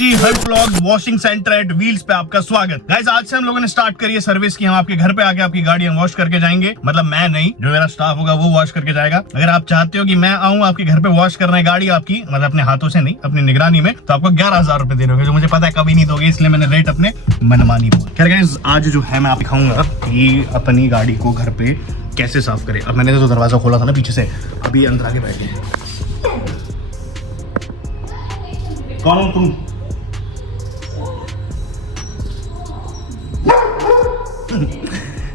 जी, हर vlog washing centre at wheels पे आपका स्वागत। गाइस, आज से हम लोगों ने स्टार्ट करी है सर्विस की। हम आपके घर पे आके आपकी गाड़ी हम वॉश करके जाएंगे। मतलब मैं नहीं, जो मेरा स्टाफ होगा वो वॉश करके जाएगा। अगर आप चाहते हो कि मैं आऊं आपके घर पे वॉश करने गाड़ी आपकी, मतलब अपने हाथों से नहीं, अपनी निगरानी में, तो आपको 11,000 रुपए देने होंगे, जो मुझे पता है कभी नहीं दोगे, इसलिए मैंने रेट अपने मनमानी बोला। खैर गाइस, आज जो है मैं आपको दिखाऊंगा कि अपनी गाड़ी को घर पे कैसे साफ करें। अब मैंने तो दरवाजा खोला था ना पीछे से, अभी अंदर आके बैठे हैं। कौन हो तुम?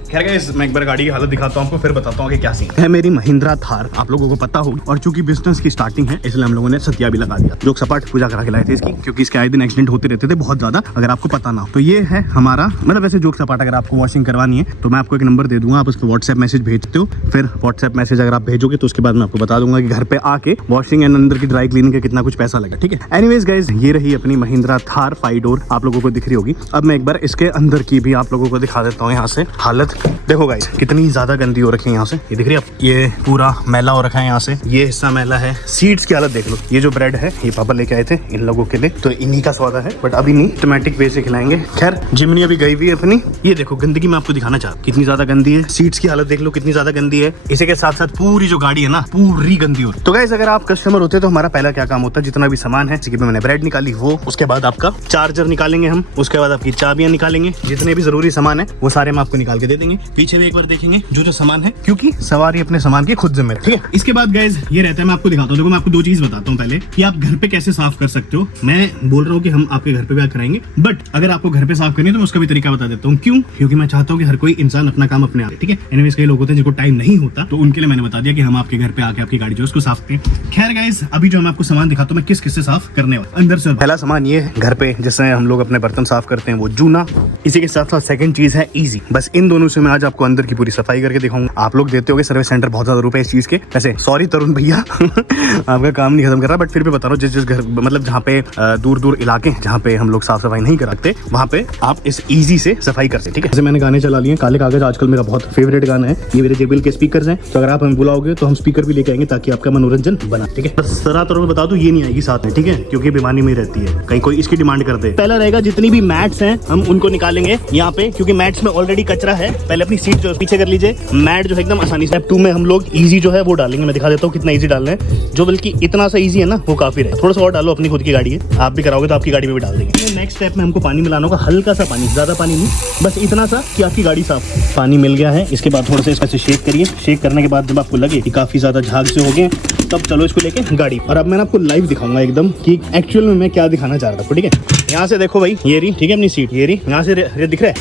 खैर गाइस, मैं एक बार गाड़ी की हालत दिखाता हूँ आपको, फिर बताता हूँ कि क्या सीन है। मेरी महिंद्रा थार आप लोगों को पता होगी, और चूंकि बिजनेस की स्टार्टिंग है इसलिए हम लोगों ने सतिया भी लगा दिया। जोक सपाट पूजा करा के लाए थे इसकी, क्योंकि इसके आए दिन एक्सीडेंट होते रहते थे बहुत ज्यादा। अगर आपको पता ना हो तो ये है हमारा, मतलब वैसे जोक सपाट अगर आपको वॉशिंग करवानी है तो मैं आपको एक नंबर दे दूंगा, आप उस पर व्हाट्सएप मैसेज भेजते हो। फिर व्हाट्सएप मैसेज अगर आप भेजोगे तो उसके बाद मैं आपको बता दूंगा कि घर पे आके वॉशिंग एंड अंदर की ड्राई क्लीनिंग का कितना कुछ पैसा लगा। ठीक है, एनीवेज गाइस, ये रही अपनी महिंद्रा थार 5 डोर, आप लोगों को दिख रही होगी। अब मैं एक बार इसके अंदर की भी आप लोगों को दिखा देता हूँ। यहाँ से हालत देखो गाइस, कितनी ज्यादा गंदी हो रखी है। यहाँ से ये दिख रही है आप, ये पूरा मैला हो रखा है। यहाँ से ये हिस्सा मैला है। सीट्स की हालत देख लो। ये जो ब्रेड है ये पापा लेके आए थे इन लोगों के लिए, तो इन्हीं का सौदा है, बट अभी नहीं, ऑटोमेटिक वे से खिलाएंगे। खैर, जिमनी अभी गई हुई है अपनी। ये देखो गंदगी मैं आपको दिखाना चाहता हूँ, कितनी ज्यादा गंदी है। सीट्स की हालत देख लो कितनी ज्यादा गंदी है। इसी के साथ साथ पूरी जो गाड़ी है ना, पूरी गंदी हो रही। तो गाइस, अगर आप कस्टमर होते तो हमारा पहला क्या काम होता है, जितना भी सामान है, जैसे कि मैंने ब्रेड निकाली वो, उसके बाद आपका चार्जर निकालेंगे हम, उसके बाद आपकी चाबियां निकालेंगे, जितने भी जरूरी सामान है वो सारे हम आपको निकाल के दे देंगे। पीछे भी एक बार देखेंगे जो सामान है, क्योंकि सवारी अपने सामान की खुद जिम्मेदार। ठीक है, इसके बाद गाइस ये रहता है, मैं आपको दिखाता हूँ। देखो, मैं आपको दो चीज बताता हूँ पहले, कि आप घर पे कैसे साफ कर सकते हो। मैं बोल रहा हूँ कि हम आपके घर पे भी कराएंगे, बट अगर आपको घर पे साफ करनी है तो मैं उसका भी तरीका बता देता हूँ। क्यों? क्योंकि मैं चाहता हूँ कि हर कोई इंसान अपना काम अपने आप। ठीक है, एनीवेज कई लोग होते हैं जिनको टाइम नहीं होता, तो उनके लिए मैंने बता दिया कि हम आपके घर पे आके आपकी गाड़ी जो है उसको साफ करें। खैर गाइस, अभी जो मैं आपको सामान दिखाता हूँ मैं किस किस से साफ करने वाला। अंदर से पहला सामान ये है घर पे जिससे हम लोग अपने बर्तन साफ करते हैं, वो जूना। इसी के साथ साथ सेकंड चीज है इजी। बस इन दोनों से मैं आज आपको अंदर की पूरी सफाई करके दिखाऊंगा। आप लोग देते होगे सर्विस सेंटर बहुत ज्यादा रुपए इस चीज के। वैसे सॉरी तरुण भैया आपका काम नहीं खत्म कर रहा, बट फिर भी बता रहा हूँ, जिस घर, मतलब जहाँ पे दूर दूर इलाके जहाँ पे हम लोग साफ सफाई नहीं कराते, वहाँ पे आप इस इजी से सफाई करते। ठीक है, जैसे मैंने गाने चला लिए। काले कागज आजकल मेरा बहुत फेवरेट गाना है। ये मेरे जेबीएल के स्पीकर हैं, तो अगर आप हमें बुलाओगे तो हम स्पीकर भी लेके आएंगे ताकि आपका मनोरंजन बना। ठीक है, बस जरा तरुण बता दूं, ये नहीं आएगी साथ में। ठीक है, क्योंकि बीमारी में रहती है, कहीं कोई इसकी डिमांड कर दे। पहला रहेगा जितनी भी मैट्स हैं हम उनको निकालेंगे यहाँ पे, क्योंकि मैट्स में ऑलरेडी कचरा है। पहले अपनी सीट जो पीछे कर लीजिए। मैट जो है एकदम आसानी। स्टेप 2 में हम लोग इजी जो है वो डालेंगे। मैं दिखा देता हूँ कितना इजी डालना है, जो बल्कि इतना सा इजी है ना, वो काफी है। थोड़ा सा और डालो, अपनी खुद की गाड़ी है, आप भी कराओगे तो आपकी गाड़ी में भी डाल देंगे। नेक्स्ट स्टेप में हमको पानी मिलाना होगा, हल्का सा पानी, ज्यादा पानी नहीं, बस इतना सा कि आपकी गाड़ी साफ। पानी मिल गया है, इसके बाद थोड़ा सा इसमें से शेक करिए। शेक करने के बाद जब आपको लगे कि काफी ज्यादा झाग से हो गए, तब चलो इसको लेके गाड़ी। और अब मैं आपको लाइव दिखाऊंगा एकदम कि एक्चुअल में मैं क्या दिखाना चाह रहा था। ठीक है, यहाँ से देखो भाई, ये रही, ठीक है, अपनी सीट ये रही। यहाँ से दिख रहा है,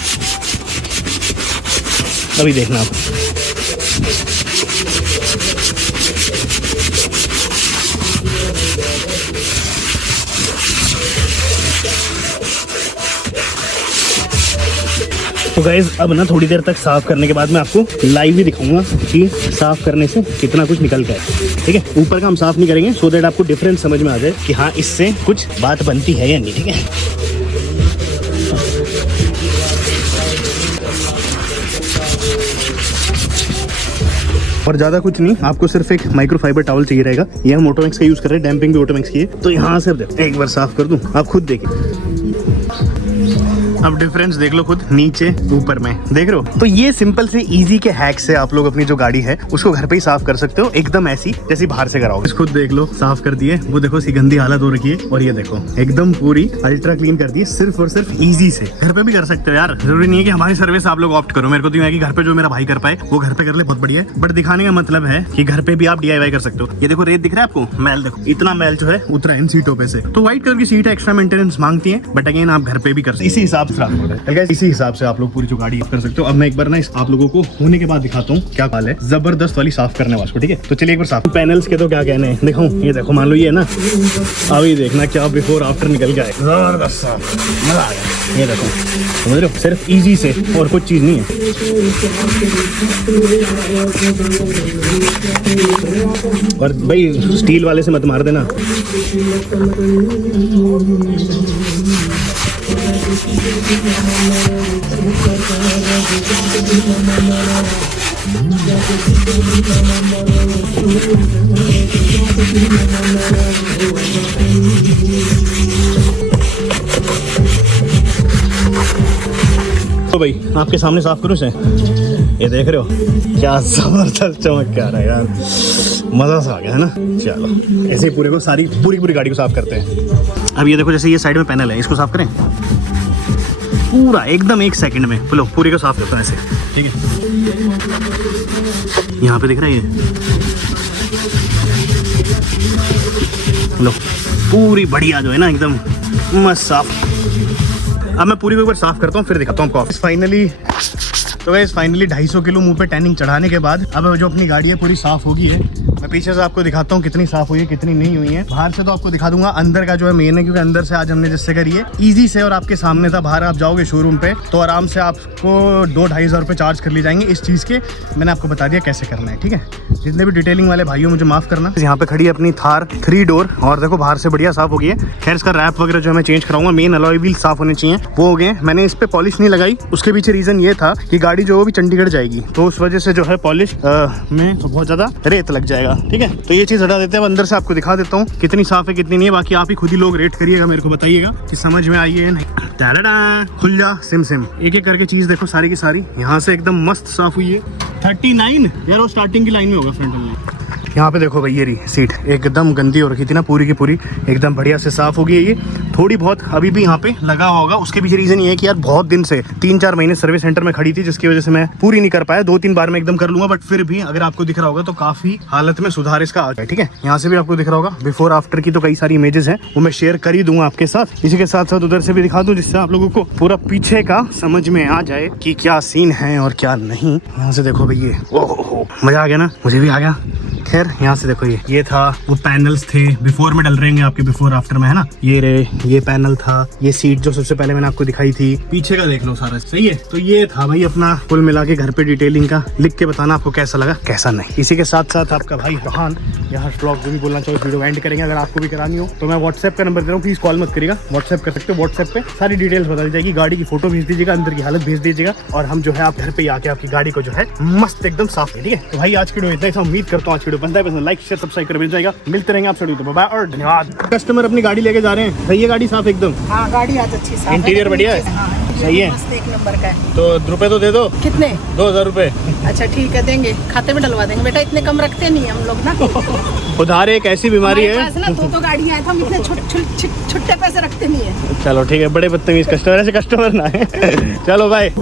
अभी देखना आप। तो गाइज, अब ना थोड़ी देर तक साफ करने के बाद मैं आपको लाइव ही दिखाऊंगा कि साफ करने से कितना कुछ निकल गया है। ठीक है, ऊपर का हम साफ नहीं करेंगे, सो दैट आपको डिफरेंस समझ में आ जाए कि हाँ, इससे कुछ बात बनती है या नहीं। ठीक है, और ज्यादा कुछ नहीं, आपको सिर्फ एक माइक्रोफाइबर टॉवल चाहिए रहेगा। ये हम ऑटोमैक्स का यूज कर रहे हैं, डैम्पिंग भी ऑटोमैक्स की है। तो यहाँ से एक बार साफ कर दूं, आप खुद देखिए। अब डिफरेंस देख लो खुद, नीचे ऊपर में देख रहे हो। तो ये सिंपल से इजी के हैक से आप लोग अपनी जो गाड़ी है उसको घर पे ही साफ कर सकते हो, एकदम ऐसी जैसी बाहर से कराओगे। खुद देख लो, साफ कर दिए, वो देखो सी गंदी हालत हो रखी है, और ये देखो एकदम पूरी अल्ट्रा क्लीन कर दी, सिर्फ और सिर्फ इजी से। घर पे भी कर सकते हो यार, जरूरी नहीं है कि हमारी सर्विस आप लोग ऑप्ट करो। मेरे को तो कि घर पे जो मेरा भाई कर पाए वो घर पे कर ले, बहुत बढ़िया है। बट दिखाने का मतलब है कि घर पे भी आप DIY कर सकते हो। ये देखो रेत दिख रहा है आपको, मैल देखो, इतना मैल जो है उतरा इन सीटों पे से। तो व्हाइट कलर की सीट है, एक्स्ट्रा मेंटेनेंस मांगती है, बट अगेन आप घर पे भी कर सकते हो। इसी हिसाब से इसी हिसाब से आप लोग पूरी जो गाड़ी कर सकते हो। अब मैं एक बार ना आप लोगों को होने के बाद दिखाता हूँ क्या हाल है, जबरदस्त वाली साफ करने वाले को। ठीक है, तो चलिए एक बार साफ। पैनल्स के तो क्या कहने हैं, देखो ये देखो, मान लो ये है ना, अभी देखना क्या बिफोर आफ्टर निकल के आए, जबरदस्त साफ, मजा आ गया। ये देखो, समझ रहे हो, सिर्फ इजी से, और कुछ चीज नहीं है। और भाई स्टील वाले से मत मार देना। तो भाई आपके सामने साफ करूँ इसे, ये देख रहे हो क्या जबरदस्त चमक क्या रहा है यार, मज़ा सा आ गया है ना। चलो ऐसे ही पूरे को पूरी गाड़ी को साफ करते हैं। अब ये देखो जैसे ये साइड में पैनल है, इसको साफ करें पूरा एकदम 1 सेकंड में। लो पूरे को साफ करता हूँ ऐसे, ठीक है। यहाँ पे दिख रहा है ये, लो पूरी बढ़िया जो है ना एकदम मस्त साफ। अब मैं पूरी को एक बार साफ करता हूँ फिर दिखाता हूँ आपको। फाइनली तो गाइस फाइनली 250 किलो मुंह पे टैनिंग चढ़ाने के बाद अब जो अपनी गाड़ी है पूरी साफ होगी है। मैं पीछे से आपको दिखाता हूँ कितनी साफ हुई है कितनी नहीं हुई है। बाहर से तो आपको दिखा दूंगा, अंदर का जो है मेन है क्योंकि अंदर से आज हमने जिससे करी है ईजी से और आपके सामने था। बाहर आप जाओगे शोरूम पे तो आराम से आपको 2-2.5 रुपये चार्ज कर लिए जाएंगे इस चीज़ के। मैंने आपको बता दिया कैसे करना है, ठीक है। जितने भी डिटेलिंग वाले भाइयों मुझे माफ करना। यहाँ पे खड़ी है अपनी थार 3 डोर और देखो बाहर से बढ़िया साफ हो गई है। खैर इसका रैप वगैरह जो मैं चेंज कराऊंगा, मेन अलॉय व्हील साफ होने चाहिए वो हो गए। मैंने इस पे पॉलिश नहीं लगाई, उसके पीछे रीजन ये था कि गाड़ी जो भी चंडीगढ़ जाएगी तो उस वजह से जो है पॉलिश में तो बहुत ज्यादा रेत लग जाएगा, ठीक है। तो ये चीज हटा देते हैं। अंदर से आपको दिखा देता हूँ कितनी साफ है कितनी नहीं है, बाकी आप ही खुद ही लोग रेट करिएगा, मेरे को बताइएगा कि समझ में आई है नहीं। टाडा खुल जा सिम एक एक करके चीज देखो सारी की सारी यहाँ से एकदम मस्त साफ हुई है। 39 यार वो स्टार्टिंग की लाइन में होगा फ्रंट में। यहाँ पे देखो भाई ये रही सीट एकदम गंदी हो रखी थी ना, पूरी की पूरी एकदम बढ़िया से साफ हो गई है। ये थोड़ी बहुत अभी भी यहाँ पे लगा होगा, उसके पीछे रीजन ये है कि यार बहुत दिन से 3-4 महीने सर्विस सेंटर में खड़ी थी जिसकी वजह से मैं पूरी नहीं कर पाया। 2-3 बार में एकदम कर लूंगा, बट फिर भी अगर आपको दिख रहा होगा तो काफी हालत में सुधार इसका आ गया, ठीक है। यहाँ से भी आपको दिख रहा होगा बिफोर आफ्टर की तो कई सारी इमेजेस हैं, वो मैं शेयर कर ही दूंगा आपके साथ। इसी के साथ साथ उधर से भी दिखा दूं जिससे आप लोगों को पूरा पीछे का समझ में आ जाए कि क्या सीन है और क्या नहीं। यहाँ से देखो भाई ये ओहो मजा आ गया ना, मुझे भी आ गया। खैर यहाँ से देखो ये था वो पैनल्स थे बिफोर में डल रहेंगे आपके बिफोर आफ्टर में है ना। ये पैनल था, ये सीट जो सबसे पहले मैंने आपको दिखाई थी, पीछे का देख लो सारा सही है। तो ये था भाई अपना कुल मिला के घर पे डिटेलिंग का। लिख के बताना आपको कैसा लगा कैसा नहीं। इसी के साथ साथ आपका भाई रोहान यहाँ ब्लॉग जो भी बोलना चाहो वीडियो एंड करेंगे। अगर आपको भी करानी हो तो मैं व्हाट्सएप का नंबर दे रहा हूँ, प्लीज कॉल मत करिएगा, व्हाट्सएप कर सकते हो। व्हाट्सएप पे सारी डिटेल्स बता दी जाएगी, गाड़ी की फोटो भेज दीजिएगा, अंदर की हालत भेज दीजिएगा और हम जो है आप घर पे आके आपकी गाड़ी को जो है मस्त एकदम साफ है, ठीक है। तो भाई आज की वीडियो इतना ही, उम्मीद करता हूँ आज वीडियो बनता है लाइक शेयर सब्सक्राइब कर जाएगा। मिलते रहेंगे आपसे, तो बाय और धन्यवाद। कस्टमर अपनी गाड़ी लेके जा रहे हैं, सही है गाड़ी साफ एकदम? हाँ गाड़ी आज अच्छी साफ है, इंटीरियर बढ़िया है, सही है, मस्त एक नंबर का है। तो रुपए तो दे दो। कितने? 2000 रुपए। अच्छा ठीक है देंगे, खाते में डलवा देंगे। बेटा इतने कम रखते नहीं हम लोग ना। उधार एक ऐसी बीमारी है ना, तो गाड़ियाँ हैं तो हम इतने छुट्टे पैसे रखते नहीं है। चलो ठीक है, बड़े बदतमीज कस्टमर, ऐसे कस्टमर ना है। चलो बाय।